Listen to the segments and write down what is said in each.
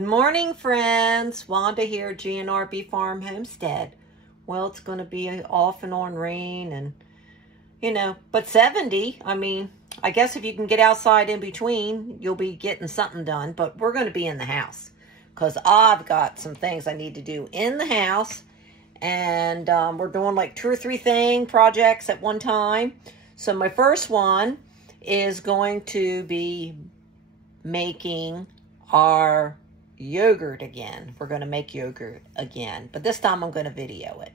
Good morning, friends. Wanda here, GNRB Farm Homestead. Well, it's going to be off and on rain and, but 70, I mean, I guess if you can get outside in between, you'll be getting something done. But we're going to be in the house because I've got some things I need to do in the house. And we're doing like 2 or 3 projects at one time. So my first one is going to be making our yogurt again. We're going to make yogurt again, but this time I'm going to video it.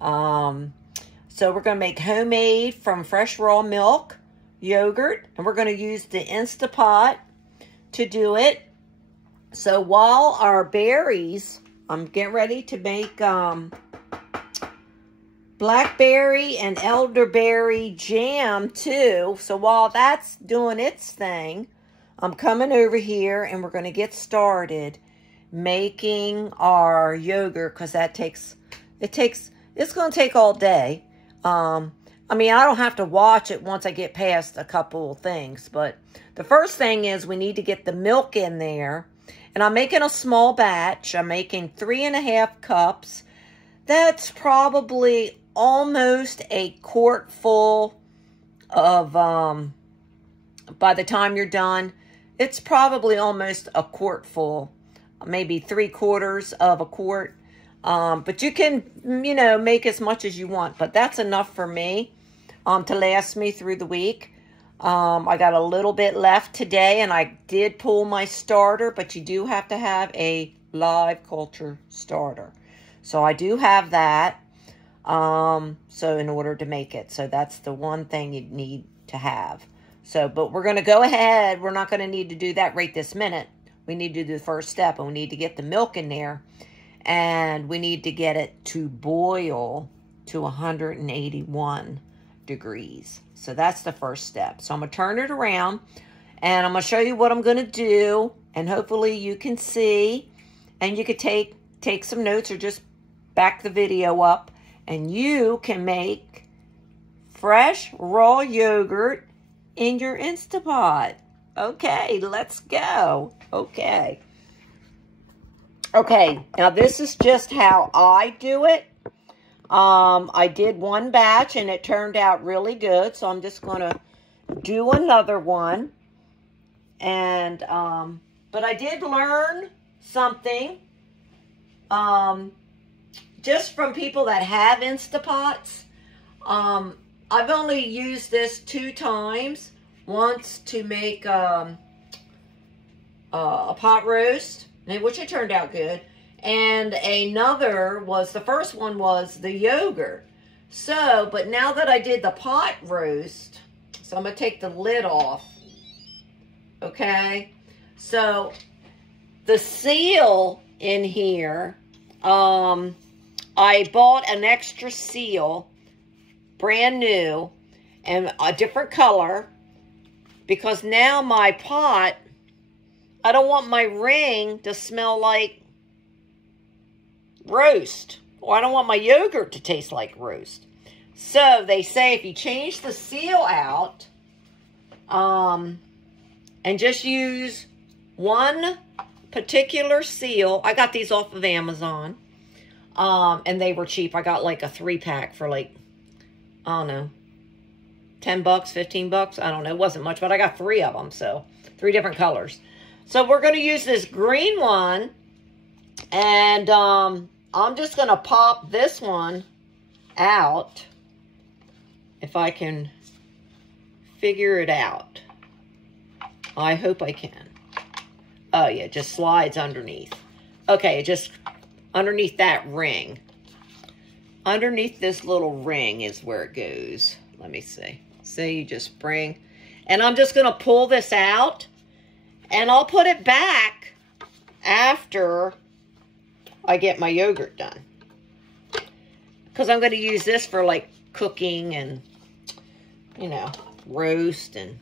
So we're going to make homemade from fresh raw milk yogurt, and we're going to use the Instapot to do it. So while our berries, I'm getting ready to make blackberry and elderberry jam too. So while that's doing its thing, I'm coming over here and we're going to get started making our yogurt because it's going to take all day. I mean, I don't have to watch it once I get past a couple of things, but the first thing is we need to get the milk in there. And I'm making a small batch. I'm making 3.5 cups. That's probably almost a quart full of, by the time you're done, it's probably almost a quart full, maybe 3/4 of a quart. But you can, make as much as you want. But that's enough for me to last me through the week. I got a little bit left today, and I did pull my starter, but you do have to have a live culture starter. So I do have that, so in order to make it. So that's the one thing you need to have. So, but we're going to go ahead. We're not going to need to do that right this minute. We need to do the first step, and we need to get the milk in there, and we need to get it to boil to 181 degrees. So that's the first step. So I'm going to turn it around, and I'm going to show you what I'm going to do, and hopefully you can see, and you could take some notes or just back the video up, and you can make fresh raw yogurt in your Instapot. Okay, let's go. Okay, now this is just how I do it. I did one batch and it turned out really good, so I'm just going to do another one. And but I did learn something just from people that have Instapots. I've only used this 2 times. Once to make a pot roast, which it turned out good. And another was, the first one was the yogurt. So, but now that I did the pot roast, so I'm going to take the lid off. Okay. So, the seal in here, I bought an extra seal, brand new, and a different color, because now my pot, I don't want my ring to smell like roast, or I don't want my yogurt to taste like roast. So they say if you change the seal out, and just use one particular seal. I got these off of Amazon, and they were cheap. I got like a 3-pack for like, I don't know, 10 bucks, 15 bucks. I don't know. It wasn't much, but I got 3 of them. So 3 different colors. So we're going to use this green one. And I'm just going to pop this one out. If I can figure it out. I hope I can. Oh yeah, it just slides underneath. Okay, just underneath that ring. Underneath this little ring is where it goes. Let me see. So you just bring, and I'm just going to pull this out, and I'll put it back after I get my yogurt done. Because I'm going to use this for like cooking and, roast and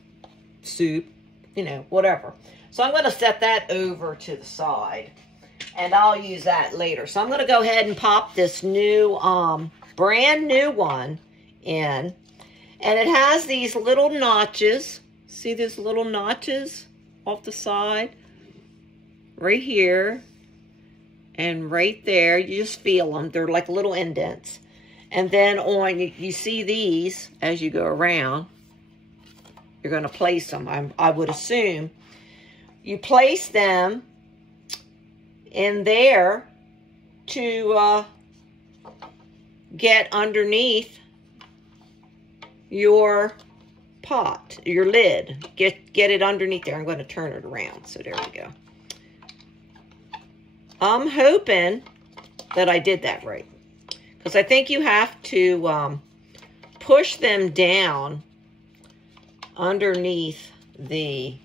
soup, whatever. So I'm going to set that over to the side, and I'll use that later. So I'm going to go ahead and pop this new, brand new one in. And it has these little notches. See these little notches off the side? right here and right there. You just feel them. They're like little indents. And then on, you see these as you go around. You're going to place them. I would assume. You place them in there to get underneath your pot, your lid. Get it underneath there. I'm going to turn it around. So there we go. I'm hoping that I did that right. Because I think you have to push them down underneath the...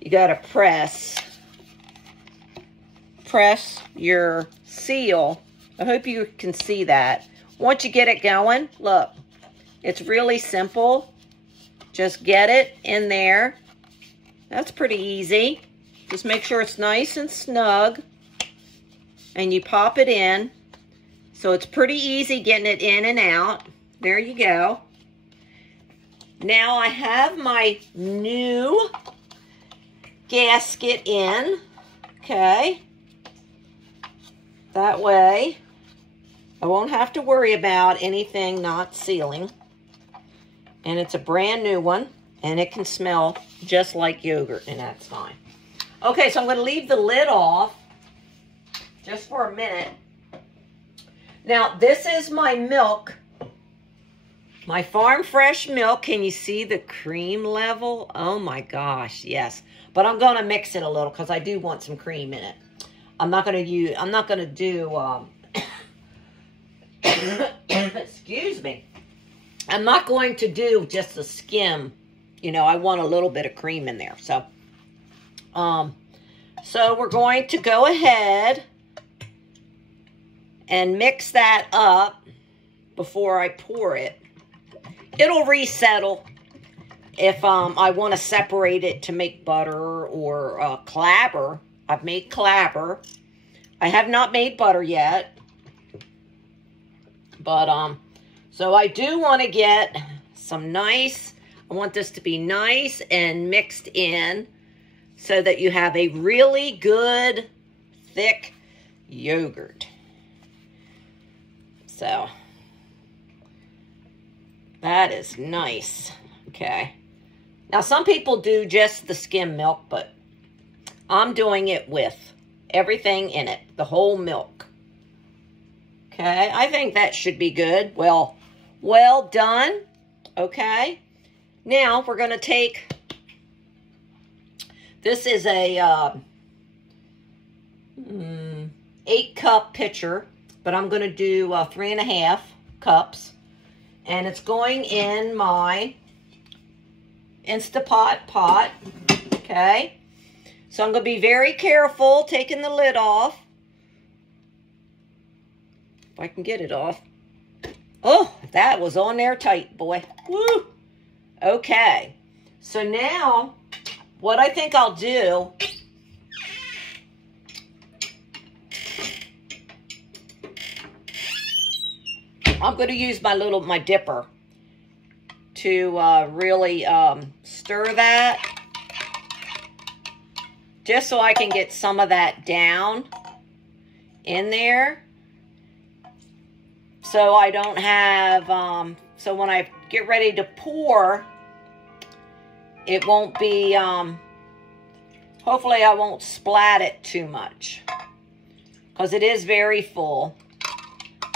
You got to press your seal. I hope you can see that. Once you get it going, look, it's really simple. Just get it in there. That's pretty easy. Just make sure it's nice and snug. And you pop it in. So it's pretty easy getting it in and out. There you go. Now I have my new gasket in. Okay. That way I won't have to worry about anything not sealing. And it's a brand new one. And it can smell just like yogurt. And that's fine. Okay, so I'm going to leave the lid off just for a minute. Now, this is my milk. My farm fresh milk. Can you see the cream level? Oh my gosh, yes. But I'm going to mix it a little because I do want some cream in it. I'm not going to do, excuse me. I'm not going to do just a skim. You know, I want a little bit of cream in there. So we're going to go ahead and mix that up before I pour it. It'll resettle if I want to separate it to make butter or clabber. I've made clabber. I have not made butter yet. But, so I do want to get some nice, I want this to be nice and mixed in so that you have a really good, thick yogurt. So, that is nice. Okay. Now, some people do just the skim milk, but I'm doing it with everything in it, the whole milk. Okay, I think that should be good. Well done. Okay. Now, we're going to take, this is a 8-cup pitcher, but I'm going to do 3.5 cups. And it's going in my Instapot pot. Okay. So I'm going to be very careful taking the lid off. If I can get it off. Oh, that was on there tight, boy. Woo! Okay. So now, what I think I'll do, I'm going to use my dipper to really stir that. Just so I can get some of that down in there. So I don't have, so when I get ready to pour, it won't be, hopefully I won't splat it too much. Because it is very full.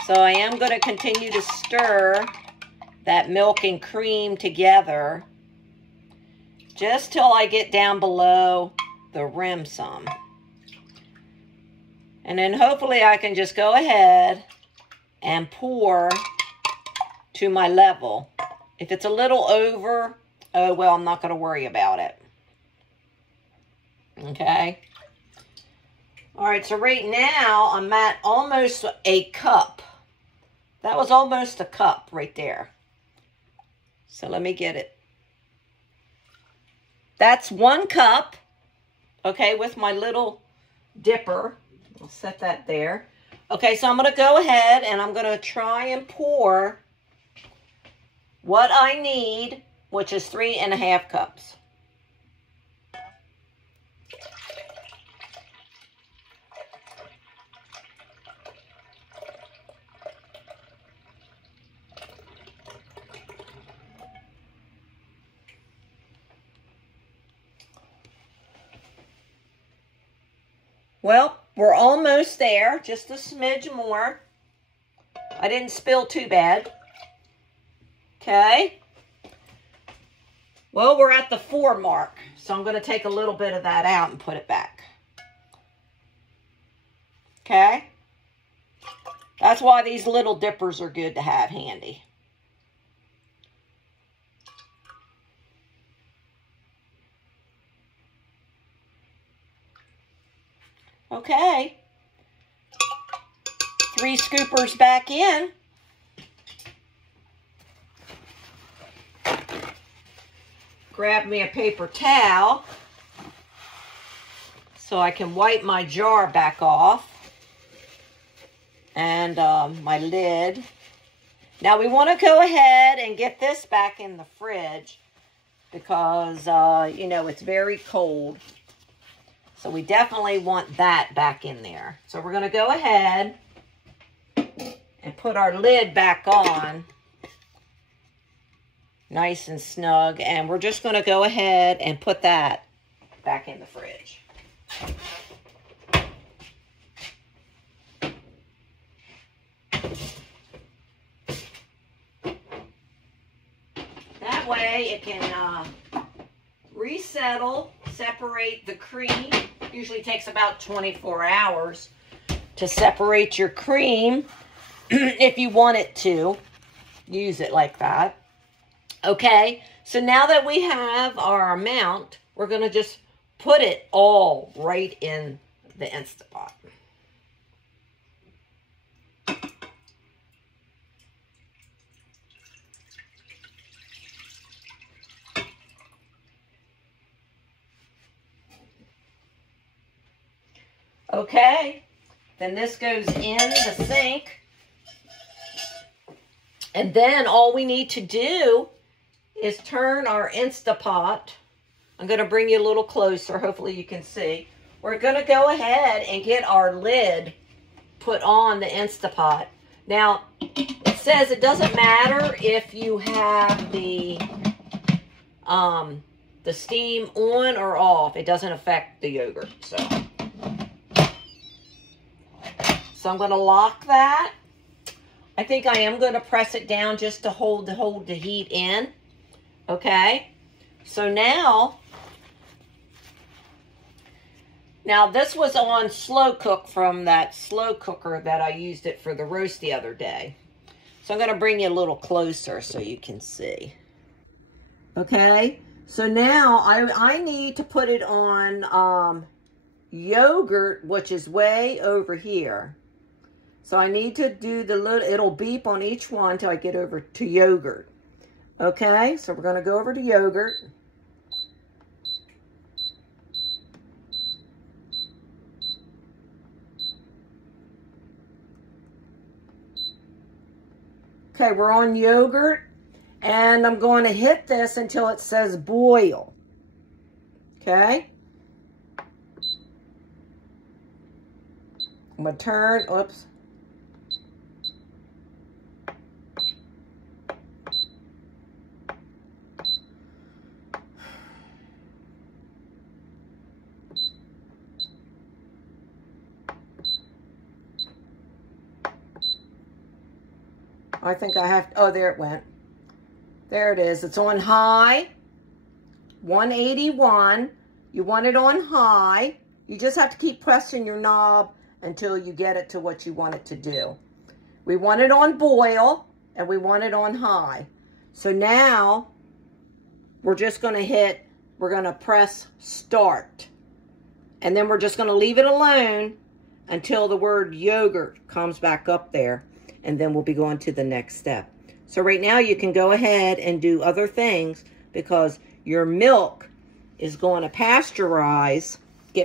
So I am going to continue to stir that milk and cream together. Just till I get down below the rim some. And then hopefully I can just go ahead and pour to my level. If it's a little over, oh well, I'm not going to worry about it. Okay. All right, so right now I'm at almost a cup. That was almost a cup right there. So let me get it. That's 1 cup. Okay, with my little dipper. I'll set that there. Okay, so I'm going to go ahead and I'm going to try and pour what I need, which is 3.5 cups. Well, we're almost there. Just a smidge more. I didn't spill too bad. Okay. Well, we're at the 4 mark. So I'm going to take a little bit of that out and put it back. Okay. That's why these little dippers are good to have handy. Okay. 3 scoopers back in. Grab me a paper towel so I can wipe my jar back off. And my lid. Now we want to go ahead and get this back in the fridge because, you know, it's very cold. So we definitely want that back in there. So we're going to go ahead and put our lid back on. Nice and snug. And we're just going to go ahead and put that back in the fridge. That way it can resettle, separate the cream. Usually takes about 24 hours to separate your cream if you want it to. Use it like that. Okay, so now that we have our amount, we're going to just put it all right in the Instant Pot. Okay, then this goes in the sink. And then all we need to do is turn our Instapot. I'm going to bring you a little closer. Hopefully you can see. We're going to go ahead and get our lid put on the Instapot. Now, it says it doesn't matter if you have the steam on or off. It doesn't affect the yogurt. So I'm going to lock that. I think I am going to press it down just to hold the heat in. Okay. So now this was on slow cook from that slow cooker that I used it for the roast the other day. So I'm going to bring you a little closer so you can see. Okay. So now I need to put it on yogurt, which is way over here. So I need to do the little, it'll beep on each one until I get over to yogurt. Okay, so we're going to go over to yogurt. Okay, we're on yogurt. And I'm going to hit this until it says boil. Okay. I'm going to turn, oops. I think I have, oh, there it went. There it is. It's on high, 181. You want it on high. You just have to keep pressing your knob until you get it to what you want it to do. We want it on boil, and we want it on high. So now, we're just going to we're going to press start. And then we're just going to leave it alone until the word yogurt comes back up there. And then we'll be going to the next step. So right now you can go ahead and do other things because your milk is going to get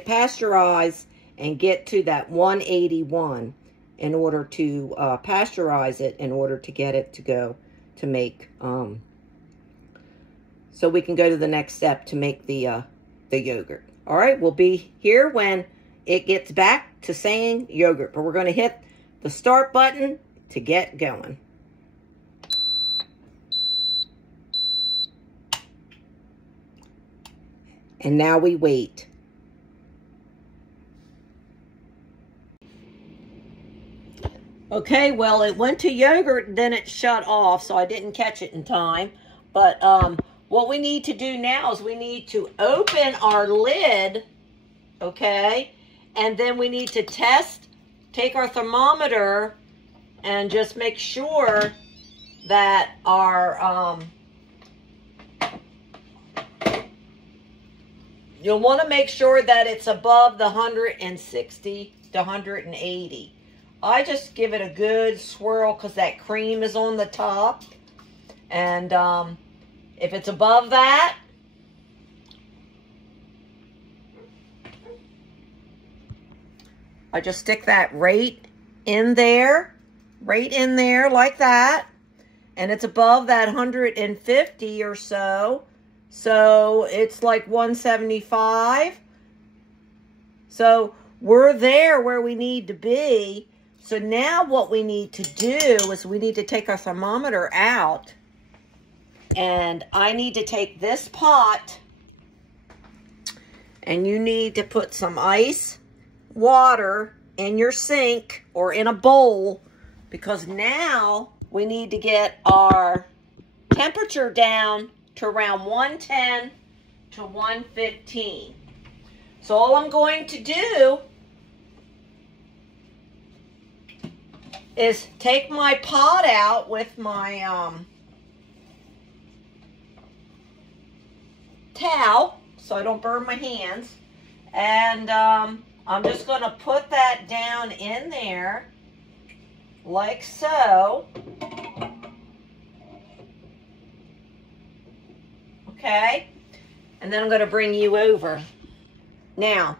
pasteurized and get to that 181 in order to pasteurize it, in order to get it to go to make, so we can go to the next step to make the yogurt. All right, we'll be here when it gets back to saying yogurt, but we're going to hit the start button to get going. And now we wait. Okay, well, it went to yogurt, and then it shut off, so I didn't catch it in time. But what we need to do now is we need to open our lid, okay? And then we need to take our thermometer and just make sure that our, you'll want to make sure that it's above the 160 to 180. I just give it a good swirl because that cream is on the top. And if it's above that, I just stick that right in there like that. And it's above that 150 or so. So it's like 175. So we're there where we need to be. So now what we need to do is we need to take our thermometer out. And I need to take this pot. And you need to put some ice water in your sink or in a bowl, because now we need to get our temperature down to around 110 to 115. So all I'm going to do is take my pot out with my towel so I don't burn my hands, and I'm just going to put that down in there like so. Okay, and then I'm going to bring you over. Now,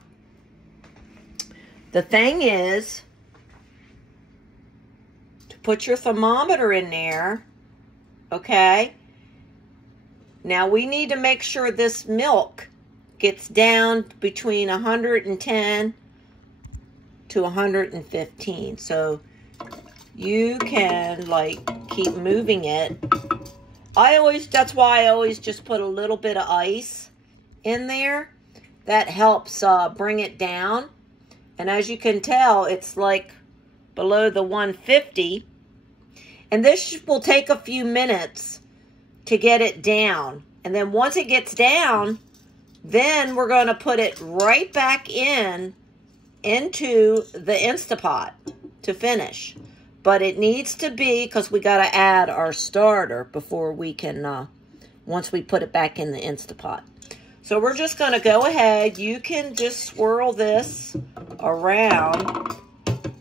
the thing is to put your thermometer in there, okay? Now, we need to make sure this milk gets down between 110 to 115. So you can, like, keep moving it. That's why I always just put a little bit of ice in there. That helps bring it down. And as you can tell, it's like below the 150. And this will take a few minutes to get it down. And then once it gets down, then we're going to put it right back into the Instapot to finish. But it needs to be, because we got to add our starter before we can, once we put it back in the Instapot. So we're just going to go ahead. You can just swirl this around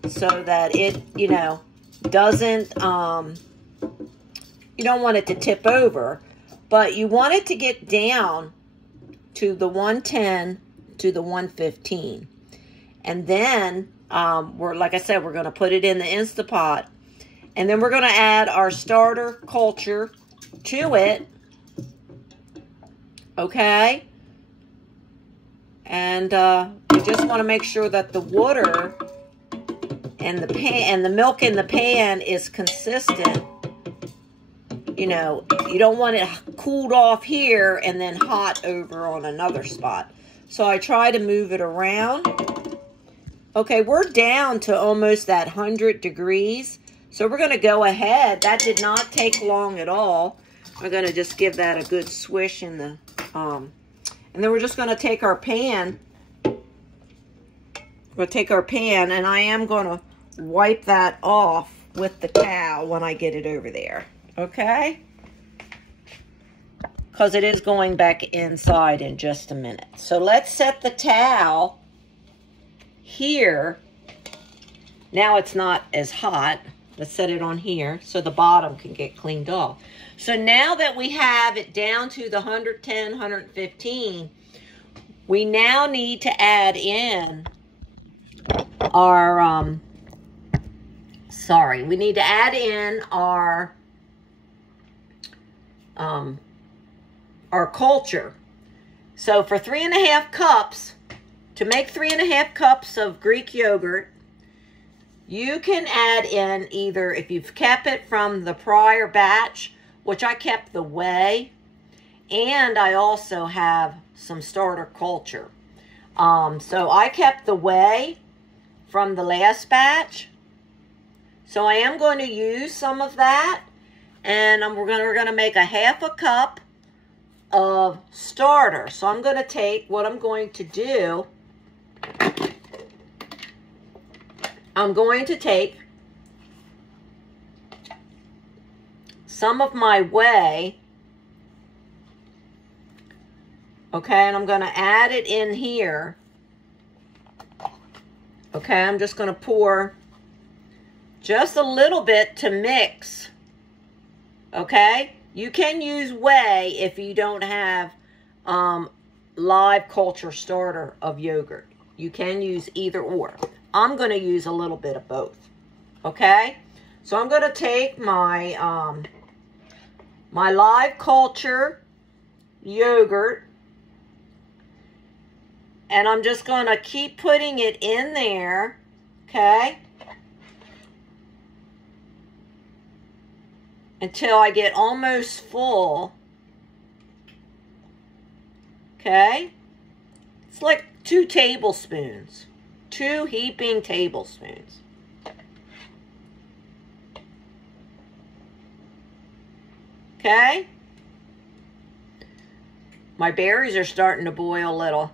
so that it, you know, doesn't, you don't want it to tip over. But you want it to get down to the 110 to the 115. And then, like I said, we're going to put it in the Instapot. And then we're going to add our starter culture to it. Okay? And we just want to make sure that the water and the pan and the milk in the pan is consistent. You know, you don't want it cooled off here and then hot over on another spot. So I try to move it around. Okay, we're down to almost that 100 degrees. So we're going to go ahead. That did not take long at all. We're going to just give that a good swish in the, and then we're just going to take our pan. We'll take our pan, and I am going to wipe that off with the towel when I get it over there. Okay? Because it is going back inside in just a minute. So let's set the towel here. Now it's not as hot. Let's set it on here so the bottom can get cleaned off. So now that we have it down to the 110, 115, we now need to add in our, we need to add in our culture. So for 3.5 cups, to make 3.5 cups of Greek yogurt, you can add in either, if you've kept it from the prior batch, which I kept the whey, and I also have some starter culture. So I kept the whey from the last batch. So I am going to use some of that, and we're going to make a 1/2 cup of starter. So I'm going to take what I'm going to do. I'm going to take some of my whey, okay, and I'm going to add it in here. Okay, I'm just going to pour just a little bit to mix. Okay, you can use whey if you don't have live culture starter of yogurt. You can use either or. I'm going to use a little bit of both. Okay, so I'm going to take my my live culture yogurt, and I'm just going to keep putting it in there. Okay, until I get almost full. Okay, it's like 2 tablespoons. 2 heaping tablespoons. Okay. My berries are starting to boil a little.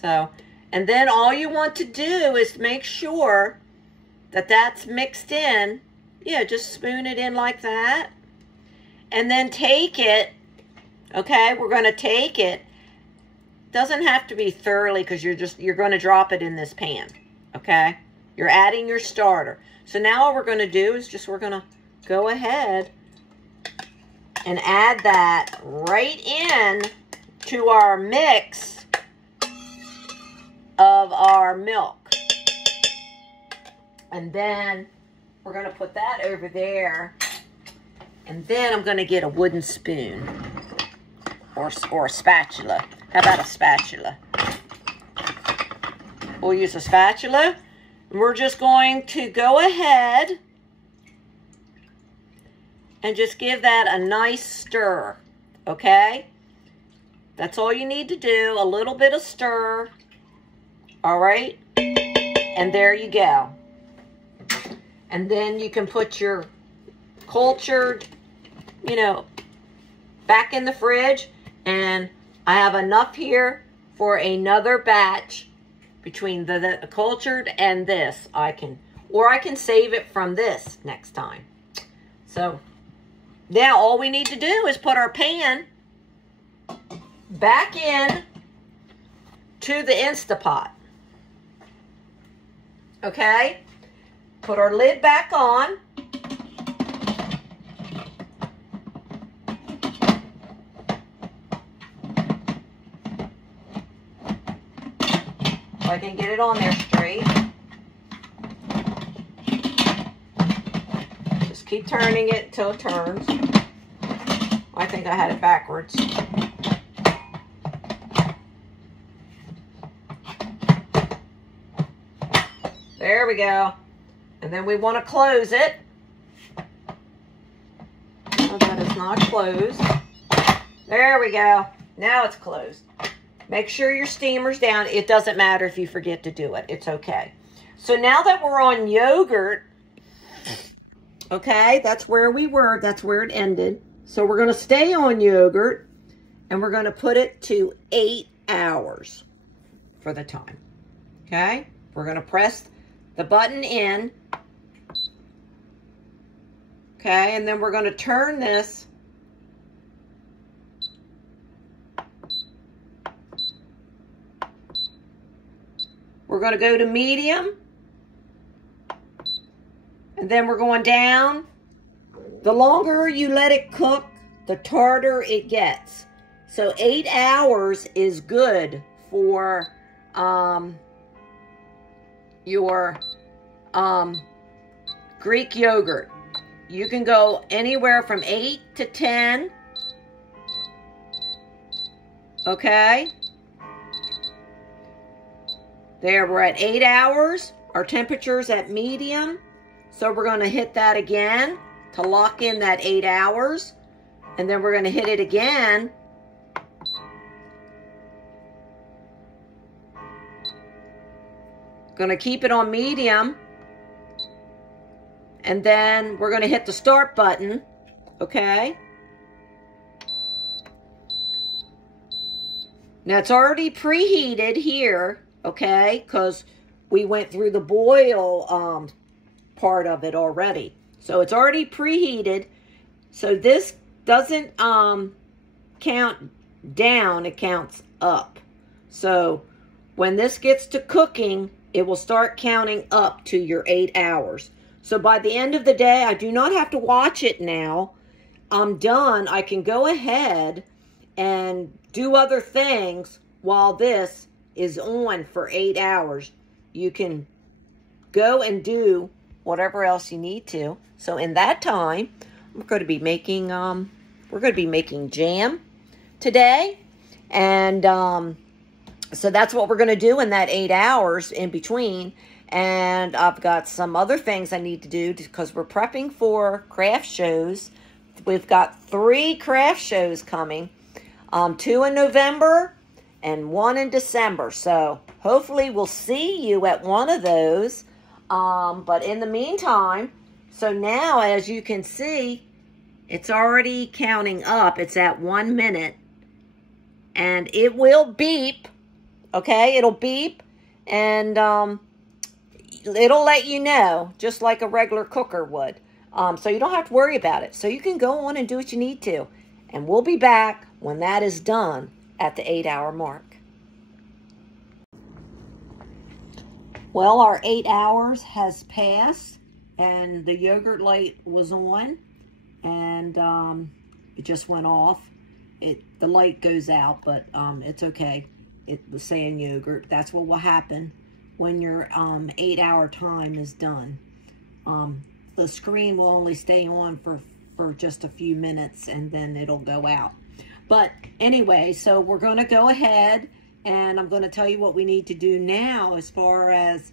So, and then all you want to do is make sure that that's mixed in. Yeah, just spoon it in like that. And then take it. Okay, we're going to take it. Doesn't have to be thoroughly, because you're going to drop it in this pan. Okay, you're adding your starter. So now what we're going to do is we're going to go ahead and add that right in to our mix of our milk. And then we're going to put that over there. And then I'm going to get a wooden spoon or a spatula. How about a spatula? We'll use a spatula. And we're just going to go ahead and just give that a nice stir. Okay? That's all you need to do. A little bit of stir. All right? And there you go. And then you can put your cultured, back in the fridge. And I have enough here for another batch between the cultured and this. I can save it from this next time. So now all we need to do is put our pan back in to the Instapot. Okay? Put our lid back on. I can get it on there straight. Just keep turning it until it turns. I think I had it backwards. There we go. And then we want to close it. Oh, that is not closed. There we go. Now it's closed. Make sure your steamer's down. It doesn't matter if you forget to do it. It's okay. So now that we're on yogurt, okay, that's where we were. That's where it ended. So we're going to stay on yogurt, and we're going to put it to 8 hours for the time. Okay? We're going to press the button in. Okay, and then we're going to turn this. We're going to go to medium. And then we're going down. The longer you let it cook, the tartar it gets. So 8 hours is good for your Greek yogurt. You can go anywhere from 8 to 10. Okay? There, we're at 8 hours. Our temperature's at medium. So we're going to hit that again to lock in that 8 hours. And then we're going to hit it again. Going to keep it on medium. And then we're going to hit the start button, okay? Now it's already preheated here, okay? Because we went through the boil part of it already. So it's already preheated. So this doesn't count down, it counts up. So when this gets to cooking, it will start counting up to your 8 hours. So by the end of the day, I do not have to watch it now. I'm done. I can go ahead and do other things while this is on for 8 hours. You can go and do whatever else you need to. So in that time, we're going to be making jam today. And so that's what we're going to do in that 8 hours in between. And I've got some other things I need to do because we're prepping for craft shows. We've got 3 craft shows coming. 2 in November and 1 in December. So hopefully we'll see you at one of those. But in the meantime, so now as you can see, it's already counting up. It's at 1 minute. And it will beep. Okay, it'll beep. And it'll let you know, just like a regular cooker would. So you don't have to worry about it. So you can go on and do what you need to. And we'll be back when that is done at the 8 hour mark. Well, our 8 hours has passed and the yogurt light was on and it just went off. The light goes out, but it's okay. It was saying yogurt. That's what will happen when your 8 hour time is done. The screen will only stay on for just a few minutes and then it'll go out. But anyway, so we're going to go ahead and I'm going to tell you what we need to do now as far as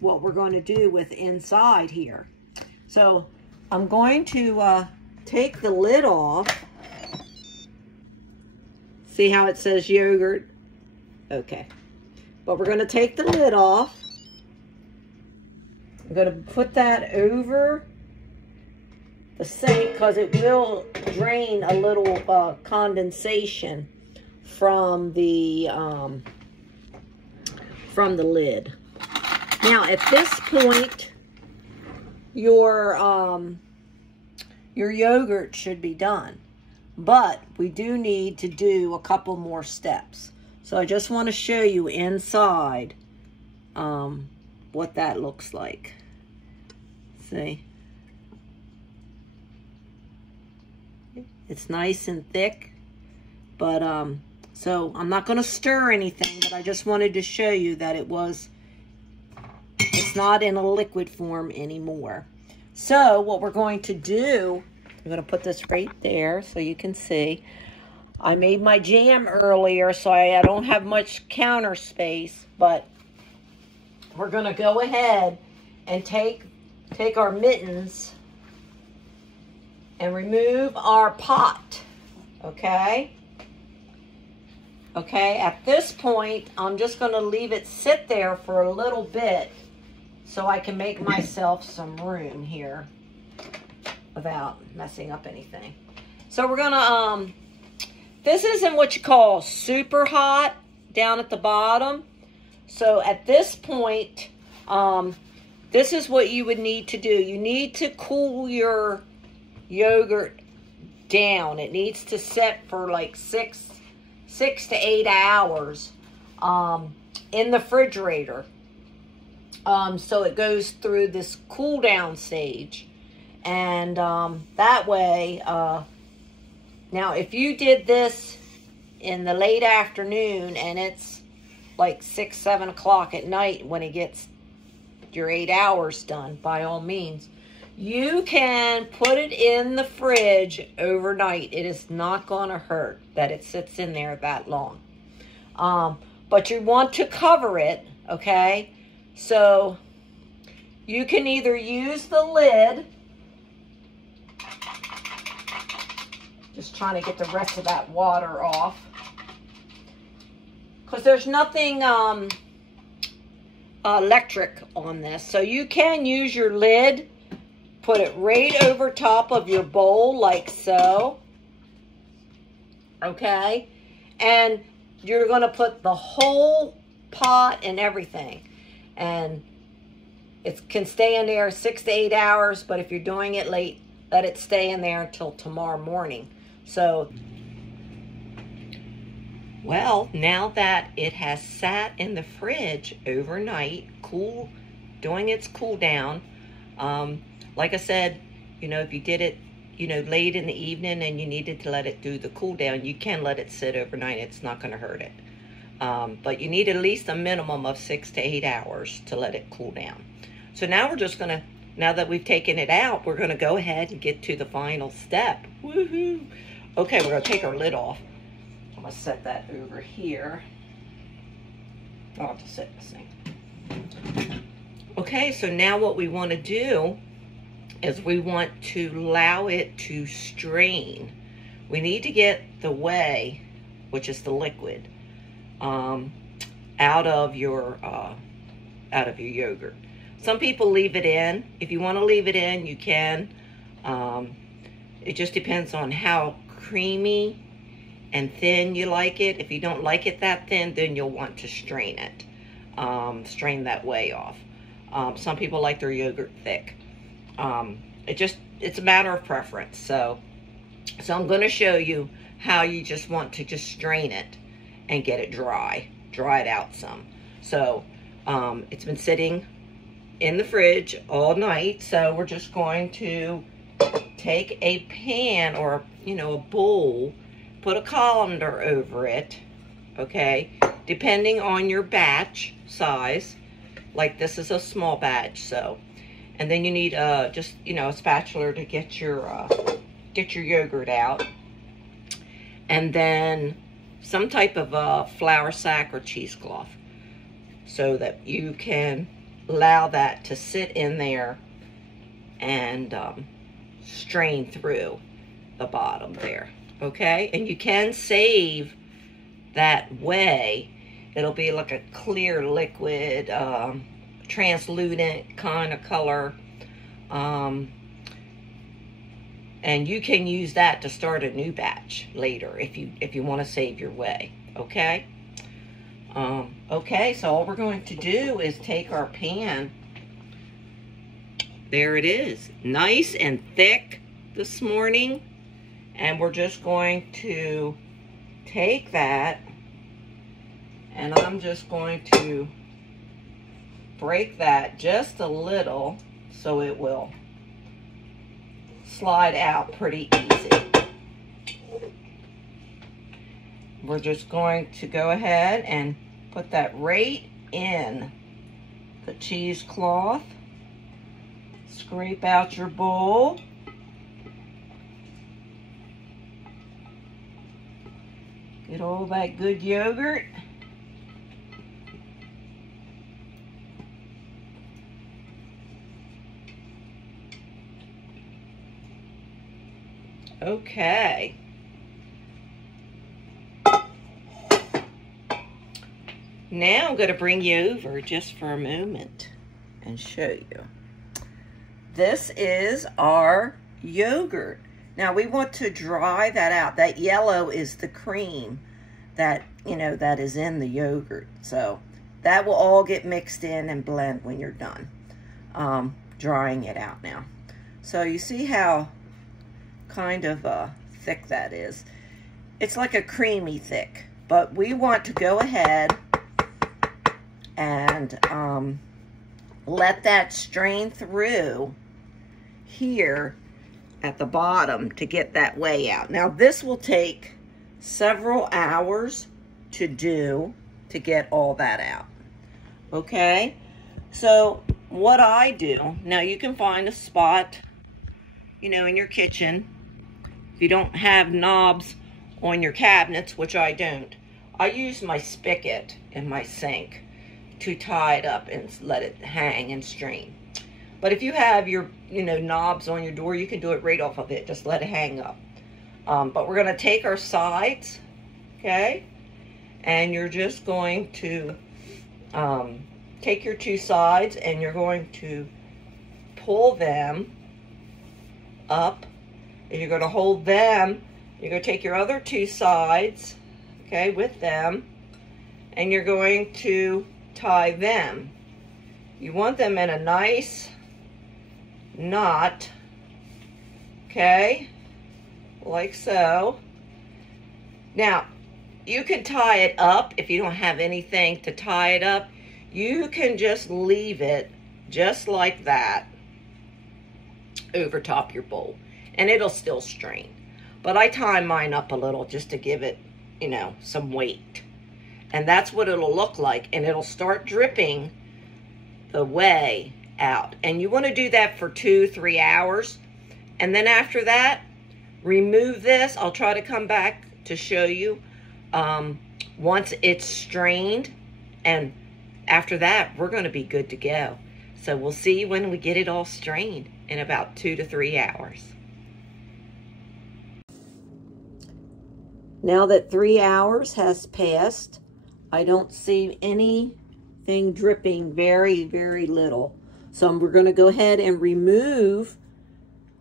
what we're going to do with inside here. So I'm going to take the lid off. See how it says yogurt? Okay. But we're going to take the lid off. I'm going to put that over the sink because it will drain a little condensation from the lid. Now at this point, your yogurt should be done, but we do need to do a couple more steps. So I just want to show you inside what that looks like. See? It's nice and thick, but so I'm not going to stir anything, but I just wanted to show you that it's not in a liquid form anymore. So what we're going to do, I'm going to put this right there so you can see. I made my jam earlier, so I don't have much counter space, but we're going to go ahead and take our mittens and remove our pot, okay? Okay, at this point, I'm just going to leave it sit there for a little bit so I can make myself some room here without messing up anything. So we're going to, this isn't what you call super hot down at the bottom. So at this point, this is what you would need to do. You need to cool your yogurt down. It needs to set for like 6 to 8 hours in the refrigerator. So it goes through this cool down stage. And that way, now if you did this in the late afternoon and it's like 6, 7 o'clock at night when it gets your 8 hours done, by all means, you can put it in the fridge overnight. It is not going to hurt that it sits in there that long. But you want to cover it, okay? So you can either use the lid. Just trying to get the rest of that water off. Because there's nothing electric on this. So you can use your lid Put it right over top of your bowl like so. Okay? And you're going to put the whole pot and everything. And it can stay in there 6 to 8 hours, but if you're doing it late, let it stay in there until tomorrow morning. So, well, now that it has sat in the fridge overnight, doing its cool down, like I said, you know, if you did it, you know, late in the evening and you needed to let it do the cool down, you can let it sit overnight. It's not going to hurt it. But you need at least a minimum of 6 to 8 hours to let it cool down. So now we're just going to, now that we've taken it out, we're going to go ahead and get to the final step. Woohoo! Okay, we're going to take our lid off. I'm going to set that over here. I'll have to set this thing. Okay, so now what we want to do is we want to allow it to strain. We need to get the whey, which is the liquid, out of your yogurt. Some people leave it in. If you want to leave it in, you can. It just depends on how creamy and thin you like it. If you don't like it that thin, then you'll want to strain it. Strain that whey off. Some people like their yogurt thick. It's a matter of preference. So I'm going to show you how you just want to just strain it and get it dry it out some. So it's been sitting in the fridge all night, so we're just going to take a pan or, you know, a bowl, put a colander over it, okay, depending on your batch size. Like this is a small batch, so, and then you need just, you know, a spatula to get your yogurt out, and then some type of flour sack or cheesecloth so that you can allow that to sit in there and strain through the bottom there, okay? And you can save that whey. It'll be like a clear liquid, translucent kind of color, and you can use that to start a new batch later if you want to save your whey, okay? Okay, so all we're going to do is take our pan. There it is, nice and thick this morning, and we're just going to take that, and I'm just going to break that just a little so it will slide out pretty easy. We're just going to go ahead and put that right in the cheesecloth. Scrape out your bowl. Get all that good yogurt. Okay. Now I'm going to bring you over just for a moment and show you. This is our yogurt. Now we want to dry that out. That yellow is the cream that, you know, that is in the yogurt. So that will all get mixed in and blend when you're done drying it out now. So you see how kind of thick that is. It's like a creamy thick, but we want to go ahead and let that strain through here at the bottom to get that whey out. Now this will take several hours to do to get all that out. Okay, so what I do, now you can find a spot, you know, in your kitchen. If you don't have knobs on your cabinets, which I don't, I use my spigot in my sink to tie it up and let it hang and strain. But if you have your, you know, knobs on your door, you can do it right off of it. Just let it hang up. But we're going to take our sides, okay? And you're just going to take your two sides and you're going to pull them up, and you're going to hold them. You're going to take your other two sides, okay, with them, and you're going to tie them. You want them in a nice knot, okay, like so. Now, you can tie it up if you don't have anything to tie it up. You can just leave it just like that over top your bowl, and it'll still strain. But I tie mine up a little just to give it, you know, some weight. And that's what it'll look like, and it'll start dripping the whey out. And you want to do that for 2-3 hours. And then after that, remove this. I'll try to come back to show you once it's strained, and after that we're going to be good to go. So we'll see when we get it all strained in about 2 to 3 hours. Now that 3 hours has passed, I don't see anything dripping, very, very little. So we're going to go ahead and remove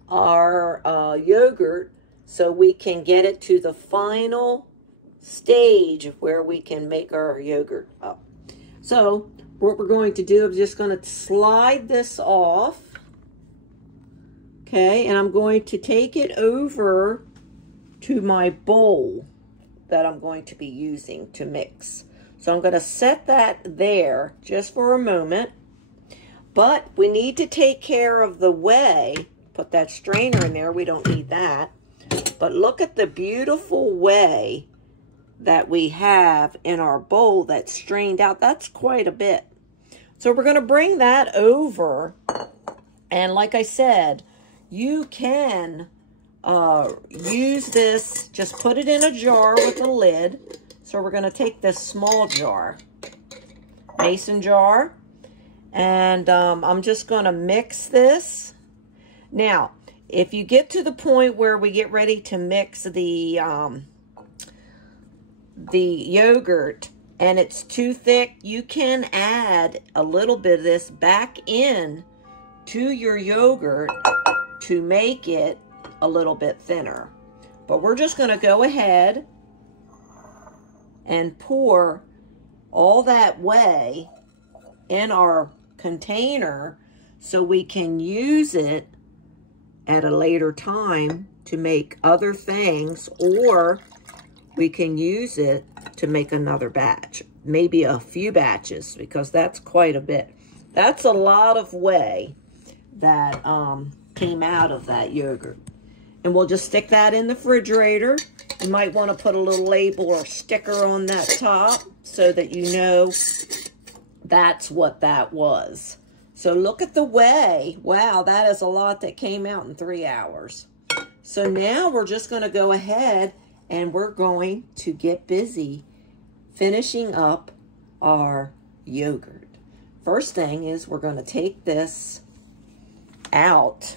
our yogurt so we can get it to the final stage where we can make our yogurt up. So what we're going to do, I'm just going to slide this off. Okay, and I'm going to take it over to my bowl that I'm going to be using to mix. So I'm going to set that there just for a moment. But we need to take care of the whey. Put that strainer in there. We don't need that. But look at the beautiful whey that we have in our bowl that's strained out. That's quite a bit. So we're going to bring that over. And like I said, you can use this, just put it in a jar with a lid. So we're going to take this small jar, mason jar, and I'm just going to mix this. Now, if you get to the point where we get ready to mix the yogurt and it's too thick, you can add a little bit of this back in to your yogurt to make it a little bit thinner. But we're just going to go ahead and pour all that whey in our container so we can use it at a later time to make other things, or we can use it to make another batch, maybe a few batches, because that's quite a bit. That's a lot of whey that came out of that yogurt. And we'll just stick that in the refrigerator. You might want to put a little label or sticker on that top so that you know that's what that was. So look at the whey. Wow, that is a lot that came out in 3 hours. So now we're just going to go ahead and we're going to get busy finishing up our yogurt. First thing is we're going to take this out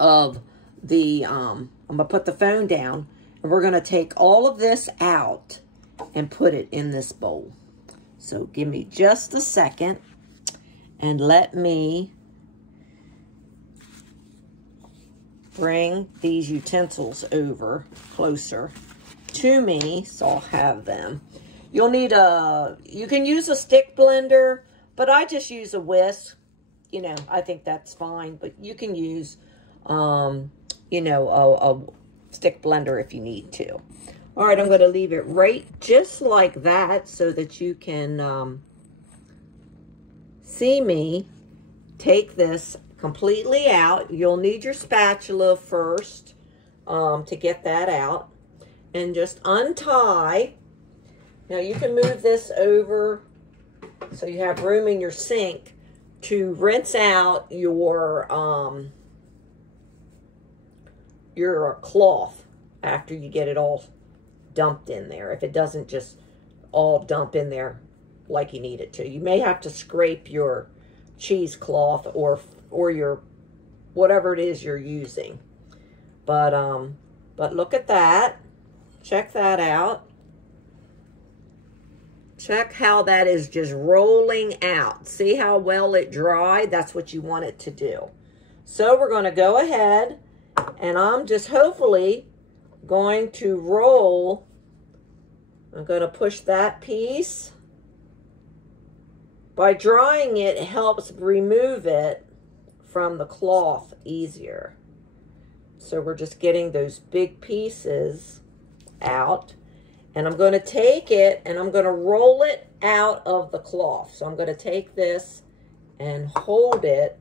of the, I'm going to put the phone down, and we're going to take all of this out and put it in this bowl. So give me just a second and let me bring these utensils over closer to me so I'll have them. You'll need you can use a stick blender, but I just use a whisk. You know, I think that's fine, but you can use, you know, a stick blender if you need to. All right, I'm going to leave it right just like that so that you can see me take this completely out. You'll need your spatula first to get that out. And just untie. Now you can move this over so you have room in your sink to rinse out your cloth after you get it all dumped in there. If it doesn't just all dump in there like you need it to. You may have to scrape your cheesecloth or your whatever it is you're using. But look at that. Check that out. Check how that is just rolling out. See how well it dried? That's what you want it to do. So we're going to go ahead, and I'm just hopefully going to roll. I'm going to push that piece. By drying it, it helps remove it from the cloth easier. So we're just getting those big pieces out. And I'm going to take it and I'm going to roll it out of the cloth. So I'm going to take this and hold it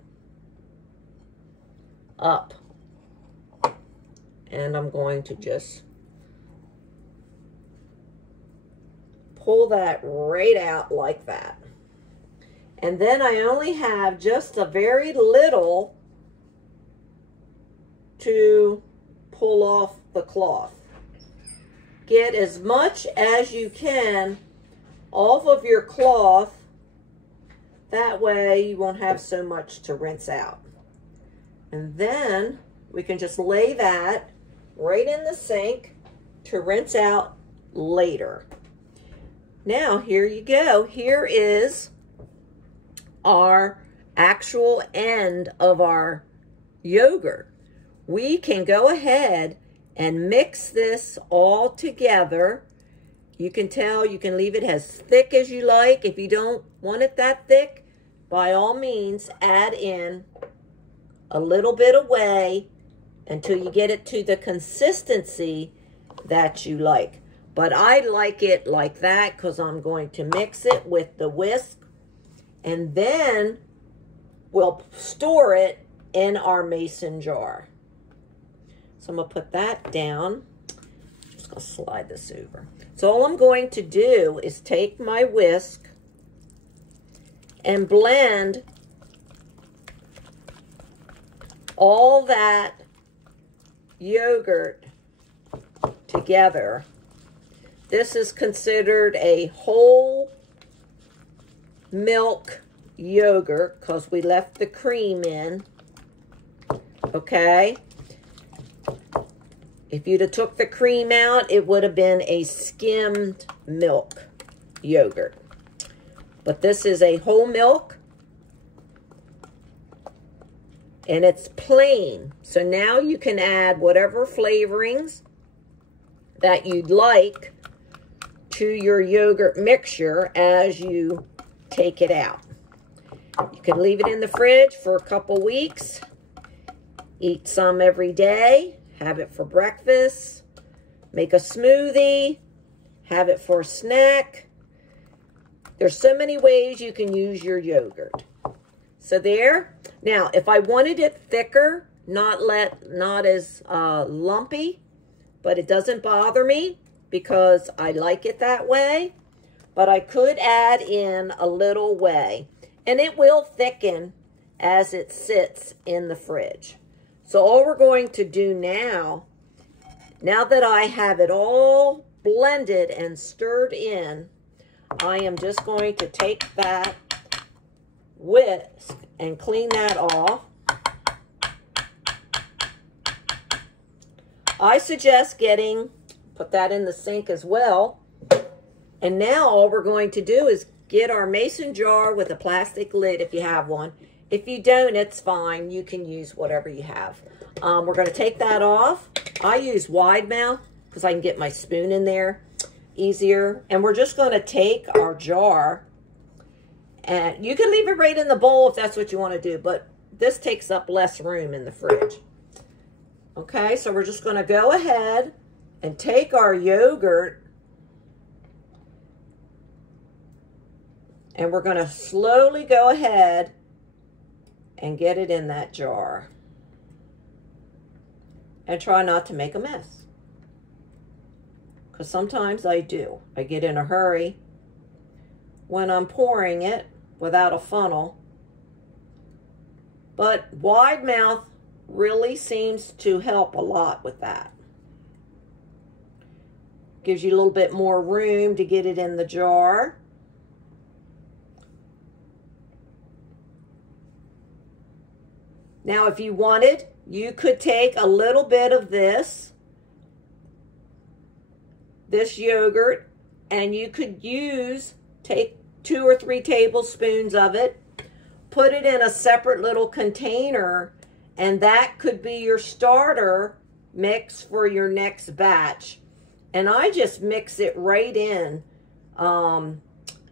up. And I'm going to just pull that right out like that. And then I only have just a very little to pull off the cloth. Get as much as you can off of your cloth. That way you won't have so much to rinse out. And then we can just lay that right in the sink to rinse out later. Now, here you go. Here is our actual end of our yogurt. We can go ahead and mix this all together. You can tell, you can leave it as thick as you like. If you don't want it that thick, by all means, add in a little bit of whey until you get it to the consistency that you like. But I like it like that because I'm going to mix it with the whisk, and then we'll store it in our mason jar. So I'm going to put that down. I'm just going to slide this over. So all I'm going to do is take my whisk and blend all that yogurt together. This is considered a whole milk yogurt because we left the cream in. Okay? If you'd have took the cream out, it would have been a skimmed milk yogurt. But this is a whole milk, and it's plain. So now you can add whatever flavorings that you'd like to your yogurt mixture as you take it out. You can leave it in the fridge for a couple weeks. Eat some every day. Have it for breakfast. Make a smoothie. Have it for a snack. There's so many ways you can use your yogurt. So there. Now, if I wanted it thicker, not as lumpy, but it doesn't bother me because I like it that way. But I could add in a little whey, and it will thicken as it sits in the fridge. So all we're going to do now that I have it all blended and stirred in, I am just going to take that whisk and clean that off. I suggest put that in the sink as well. And now all we're going to do is get our mason jar with a plastic lid if you have one. If you don't, it's fine. You can use whatever you have. We're going to take that off. I use wide mouth because I can get my spoon in there easier. And we're just going to take our jar, and you can leave it right in the bowl if that's what you want to do, but this takes up less room in the fridge. Okay, so we're just going to go ahead and take our yogurt, and we're going to slowly go ahead and get it in that jar. And try not to make a mess. Because sometimes I do. I get in a hurry when I'm pouring it without a funnel. But wide mouth really seems to help a lot with that. Gives you a little bit more room to get it in the jar. Now, if you wanted, you could take a little bit of this yogurt, and you could take 2 or 3 tablespoons of it, put it in a separate little container, And that could be your starter mix for your next batch. And I just mix it right in.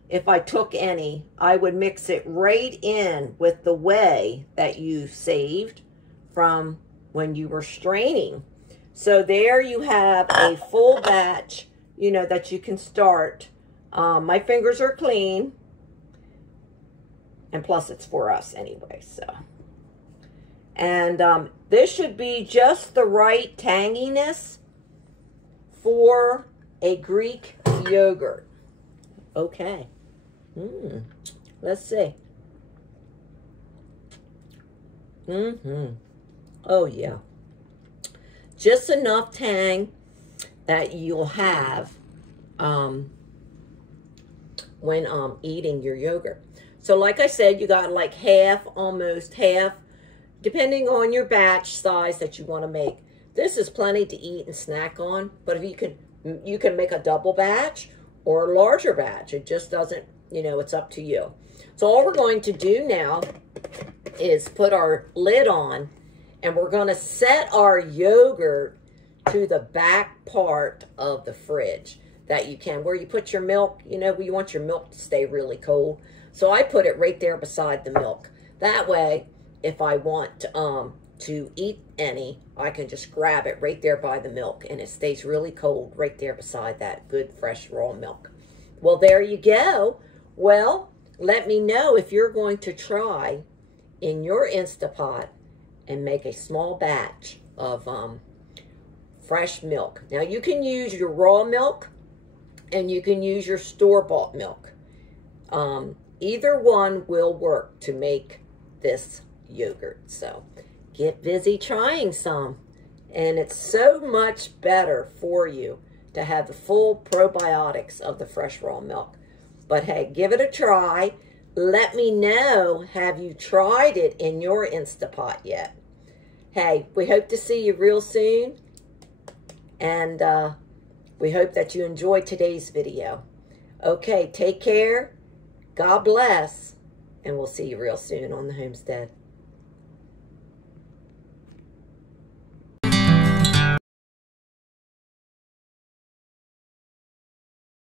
If I took any, I would mix it right in with the whey that you saved from when you were straining. So there you have a full batch, you know, that you can start. My fingers are clean. And plus it's for us anyway, so. And this should be just the right tanginess for a Greek yogurt. Okay. Let's see. Oh, yeah. Just enough tang that you'll have when eating your yogurt. So like I said, you got like half, almost half, depending on your batch size that you want to make. This is plenty to eat and snack on, but if you can make a double batch or a larger batch. It just doesn't, you know, it's up to you. So all we're going to do now is put our lid on, and we're going to set our yogurt to the back part of the fridge that you can, where you put your milk. You know, you want your milk to stay really cold. So I put it right there beside the milk. That way, if I want to eat any, I can just grab it right there by the milk, and it stays really cold right there beside that good fresh raw milk. Well, there you go. Well, let me know if you're going to try in your Instapot and make a small batch of fresh milk. Now, you can use your raw milk and you can use your store-bought milk. Either one will work to make this yogurt. So get busy trying some. And it's so much better for you to have the full probiotics of the fresh raw milk. But hey, give it a try. Let me know, have you tried it in your Instapot yet? Hey, we hope to see you real soon. And we hope that you enjoyed today's video. Okay, take care. God bless. And we'll see you real soon on the homestead.